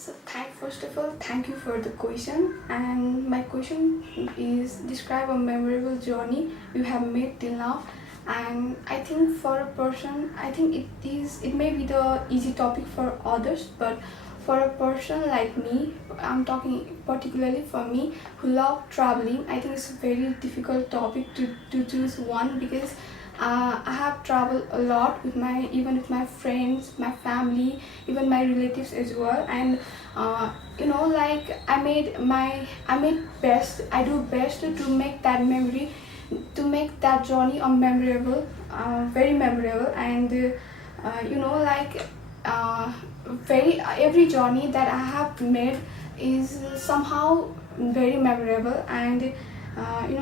First of all, thank you for the question. And my question is describe a memorable journey you have made till now. And I think for a person, I think it may be the easy topic for others, but for a person like me, I'm talking particularly for me who love traveling. I think it's a very difficult topic to choose one because I have traveled a lot with even with my friends, my family, even my relatives as well. And like I made best. I do best to make that memory, to make that journey a memorable, very memorable. And like very every journey that I have made is somehow very memorable. And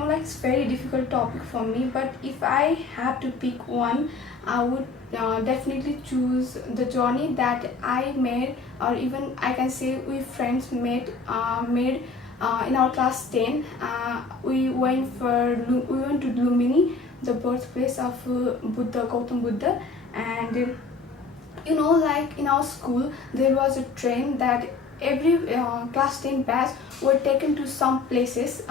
like it's very difficult topic for me, but if I had to pick one, I would definitely choose the journey that I made, or even I can say we friends made in our class 10. We went to Lumini, the birthplace of Gautam Buddha. And like in our school there was a trend that every class 10 batch were taken to some places,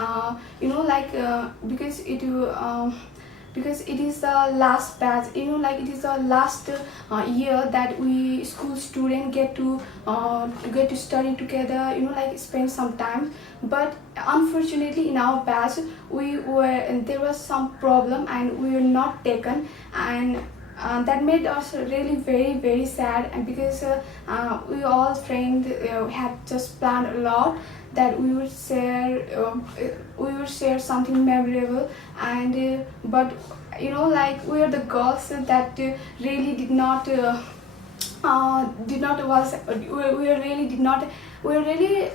because it is the last batch, like it is the last year that we school student get to study together, like spend some time. But unfortunately in our batch there was some problem and we were not taken. And that made us really very sad. And because we all friends had just planned a lot that we would share something memorable. And but like we are the girls that really did not was we really did not we really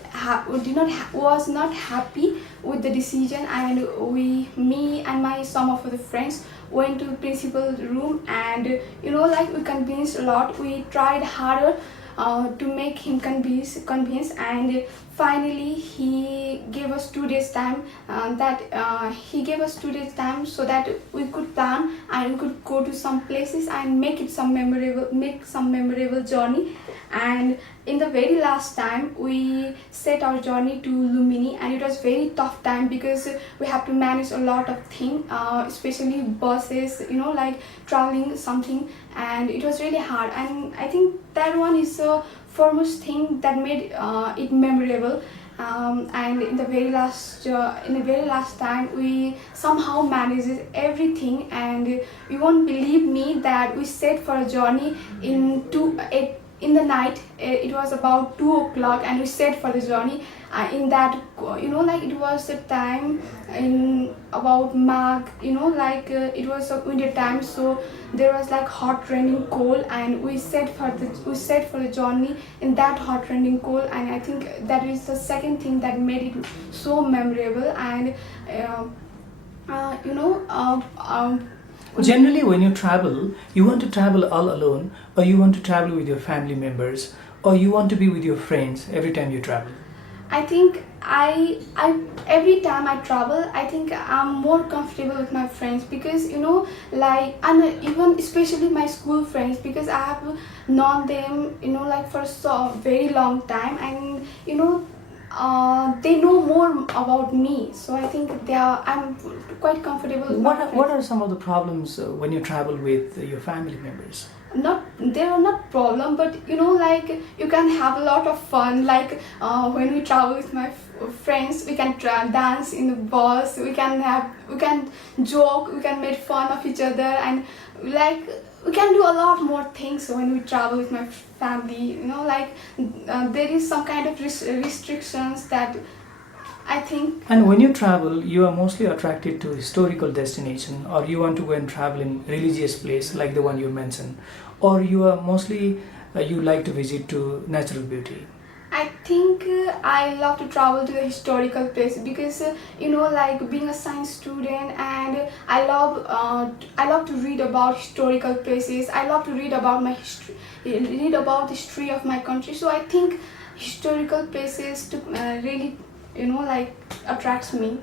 did not was not happy with the decision. And me and my some of the friends went to principal room. And like we convinced a lot, we tried harder to make him convince. And finally he gave us 2 days time, he gave us 2 days time so that we could plan and we could go to some places and make some memorable journey. And in the very last time we set our journey to Lumini, and it was very tough time because we have to manage a lot of things, especially buses, like traveling something. And it was really hard. And I think that one is the foremost thing that made it memorable. And in the very last time we somehow managed everything. And you won't believe me that we set for a journey in the night. It was about 2 o'clock and we set for the journey. In that, like it was the time in about March, it was a winter time, so there was like hot raining cold. And we set for the journey in that hot raining cold. And I think that is the second thing that made it so memorable. And Generally, when you travel, you want to travel all alone, or you want to travel with your family members, or you want to be with your friends every time you travel. I think I every time I travel, I think I'm more comfortable with my friends because like, and even especially my school friends, because I have known them like for so very long time. And they know more about me, so I think I'm quite comfortable with my friends. What are some of the problems when you travel with your family members? They are not problem, but like you can have a lot of fun. Like when we travel with my friends, we can dance in the bus, we can joke, we can make fun of each other. And like we can do a lot more things when we travel with my family. Like there is some kind of restrictions that I think. And when you travel, you are mostly attracted to historical destination, or you want to go and travel in religious place like the one you mentioned, or you are mostly you like to visit to natural beauty. I think I love to travel to the historical place because like being a science student, and I love to read about historical places. I love to read about the history of my country. So I think historical places to really like attracts me.